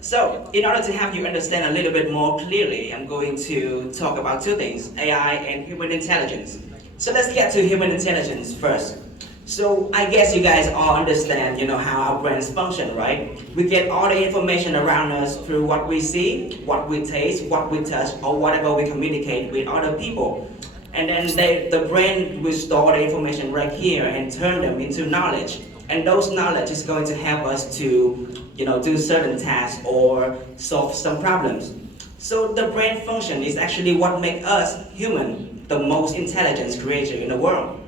So, in order to have you understand a little bit more clearly, I'm going to talk about two things, AI and human intelligence. So let's get to human intelligence first. So I guess you guys all understand, how our brains function, right? We get all the information around us through what we see, what we taste, what we touch, or whatever we communicate with other people. And then the brain will store the information right here and turn them into knowledge. And those knowledge is going to help us to, do certain tasks or solve some problems. So the brain function is actually what makes us human, the most intelligent creature in the world.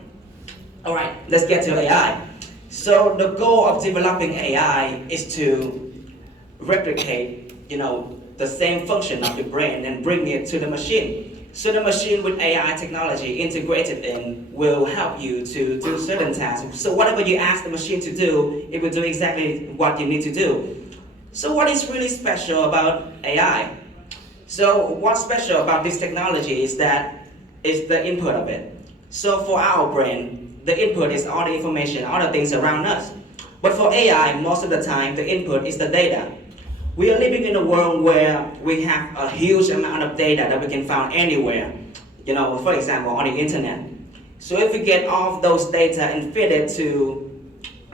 All right, let's get to AI. So the goal of developing AI is to replicate, the same function of the brain and bring it to the machine. So the machine with AI technology integrated in will help you to do certain tasks. So whatever you ask the machine to do, it will do exactly what you need to do. So what is really special about AI? So what's special about this technology is that it's the input of it. So for our brain, the input is all the information, all the things around us. But for AI, most of the time, the input is the data. We are living in a world where we have a huge amount of data that we can find anywhere. For example, on the internet. So if we get all of those data and feed it to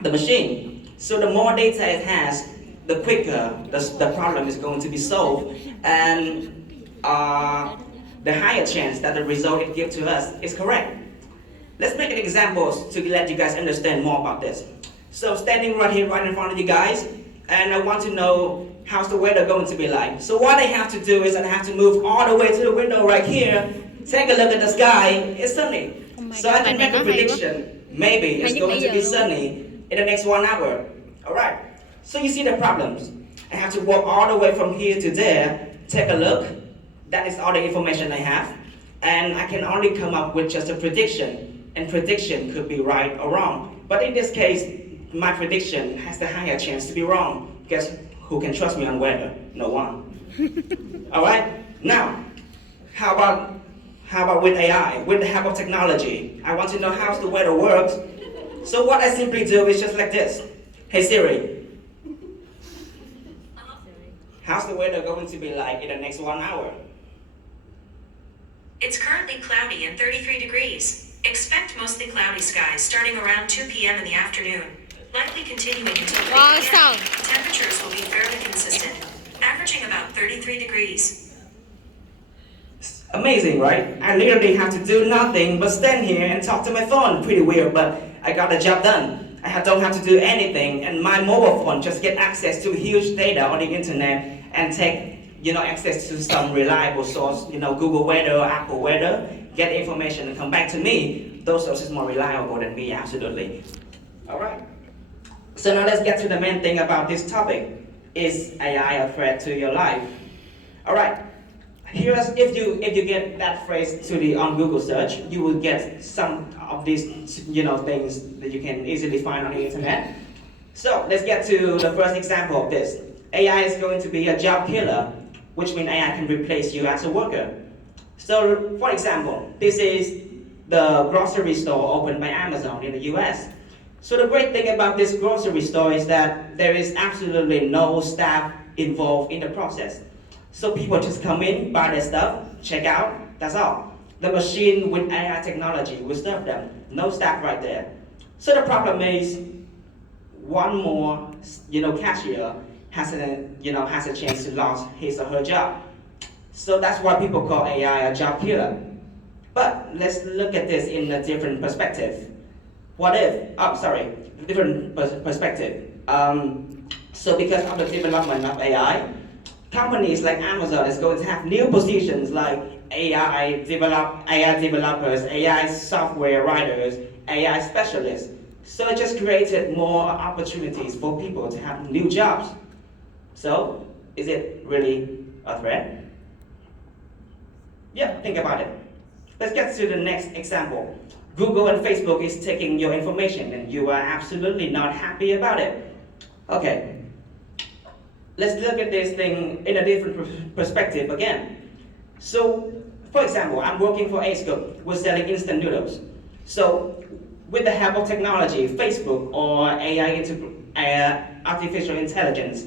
the machine, so the more data it has, the quicker the problem is going to be solved, and the higher chance that the result it gives to us is correct. Let's make an example to let you guys understand more about this. So standing right here, right in front of you guys, and I want to know how's the weather going to be like. So what I have to do is I have to move all the way to the window right here, take a look at the sky, it's sunny. So I can make a prediction, maybe it's going to be sunny in the next 1 hour. Alright, so you see the problems. I have to walk all the way from here to there, take a look, that is all the information I have, and I can only come up with just a prediction. And prediction could be right or wrong. But in this case, my prediction has the higher chance to be wrong. Because who can trust me on weather? No one. All right? Now, how about with AI? With the help of technology, I want to know how the weather works. So what I simply do is just like this. Hey Siri, how's the weather going to be like in the next 1 hour? It's currently cloudy and 33 degrees. Expect mostly cloudy skies starting around 2 p.m. in the afternoon, likely continuing until 3 p.m. Temperatures will be fairly consistent, averaging about 33 degrees. Amazing, right? I literally have to do nothing but stand here and talk to my phone. Pretty weird, but I got the job done. Don't have to do anything, and my mobile phone just get access to huge data on the internet and take access to some reliable source, Google Weather or Apple Weather, get information and come back to me. Those sources more reliable than me, absolutely. All right. So now let's get to the main thing about this topic. Is AI a threat to your life? All right. Here's if you get that phrase on Google search, you will get some of these things that you can easily find on the internet. So let's get to the first example of this. AI is going to be a job killer, which means AI can replace you as a worker. So, for example, this is the grocery store opened by Amazon in the US. So the great thing about this grocery store is that there is absolutely no staff involved in the process. So people just come in, buy their stuff, check out, that's all. The machine with AI technology will serve them. No staff right there. So the problem is one more, cashier has a chance to lose his or her job. So that's why people call AI a job killer. But let's look at this in a different perspective. Different perspective. So because of the development of AI, companies like Amazon is going to have new positions like AI developers, AI software writers, AI specialists. So it just created more opportunities for people to have new jobs. So, is it really a threat? Yeah, think about it. Let's get to the next example. Google and Facebook is taking your information and you are absolutely not happy about it. Okay, let's look at this thing in a different perspective again. So, for example, I'm working for Acecook. We're selling instant noodles. So, with the help of technology, Facebook or artificial intelligence,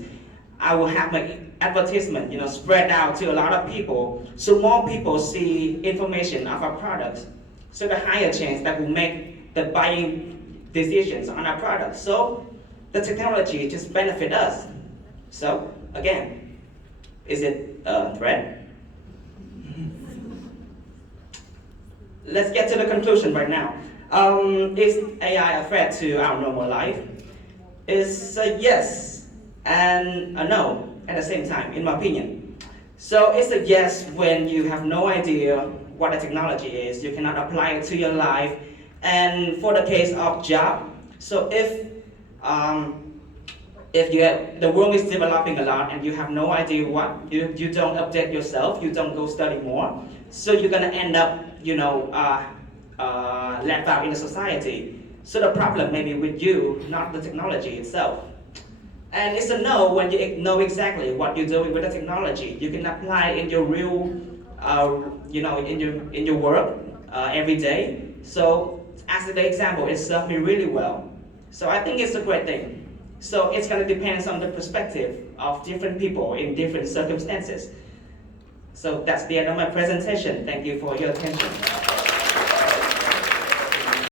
I will have my advertisement, spread out to a lot of people, so more people see information of our products. So the higher chance that will make the buying decisions on our products. So the technology just benefit us. So again, is it a threat? Let's get to the conclusion right now. Is AI a threat to our normal life? It's a yes and a no at the same time, in my opinion. So it's a yes when you have no idea what the technology is, you cannot apply it to your life. And for the case of job, so if the world is developing a lot and you have no idea what, you don't update yourself, you don't go study more, so you're gonna end up, left out in the society. So the problem may be with you, not the technology itself. And it's a no when you know exactly what you're doing with the technology. You can apply in your real, in your work every day. So as the example, it served me really well. So I think it's a great thing. So it's going to depend on the perspective of different people in different circumstances. So that's the end of my presentation. Thank you for your attention.